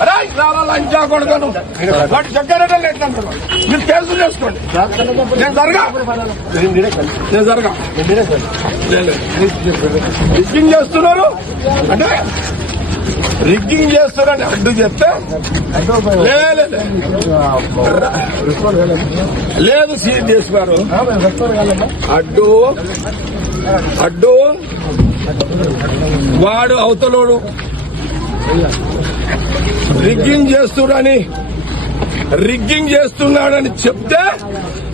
అరే లంచా కొడుతాను వాటి చక్కెర ఎట్లంటారు మీరు కేసులు చేసుకోండి. నేను జరగా రిగ్గింగ్ చేస్తున్నారు అంటే రిగ్గింగ్ చేస్తున్నారని అడ్డు చెప్తే లేదు సిఎస్ గారు అడ్డు వాడు అవతలోడు రిగ్గింగ్ చేస్తున్నాడని చెప్తే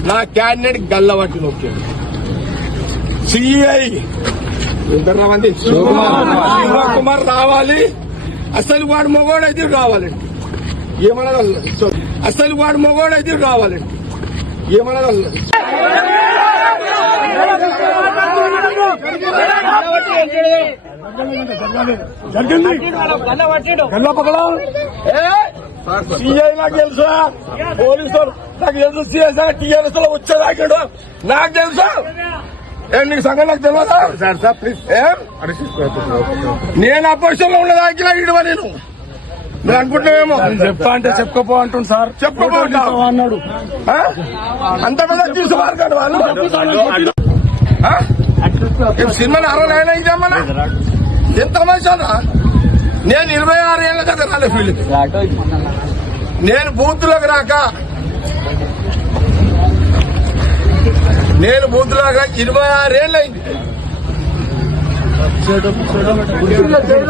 నా క్యాండిడేట్ గల్లబట్టి నొక్కాడు. సిఐ శివకుమార్ రావాలి. అసలు వాడు మొగోడైతే రావాలండి. ఏమనగలదు అసలు వాడు మొగోడైతే రావాలండి. ఏమనగలదు సిఐ నాకు తెలుసా, పోలీసులు నాకు తెలుసు, సిఐ టీఆర్ఎస్ లో వచ్చేదాకాడు నాకు తెలుసా. నీకు సంగతి నాకు తెలియదా? నేను అపోజిషన్ లో ఉన్నదానికి ఇడవ నేను అనుకుంటున్నావేమో. చెప్తా అంటే చెప్పుకోపో అంటుంది సార్. చెప్పుకోపో అన్నాడు. అంత పెద్ద తీసుకోవాలి కాదు వాళ్ళు. సినిమాని 60 ఏళ్ళ ఇదేమన్నా ఎంత మంచి నేను 26 ఏళ్ళ కదా రాలే ఫీల్డ్. నేను బూత్లోకి రాక 26 ఏళ్ళైంది.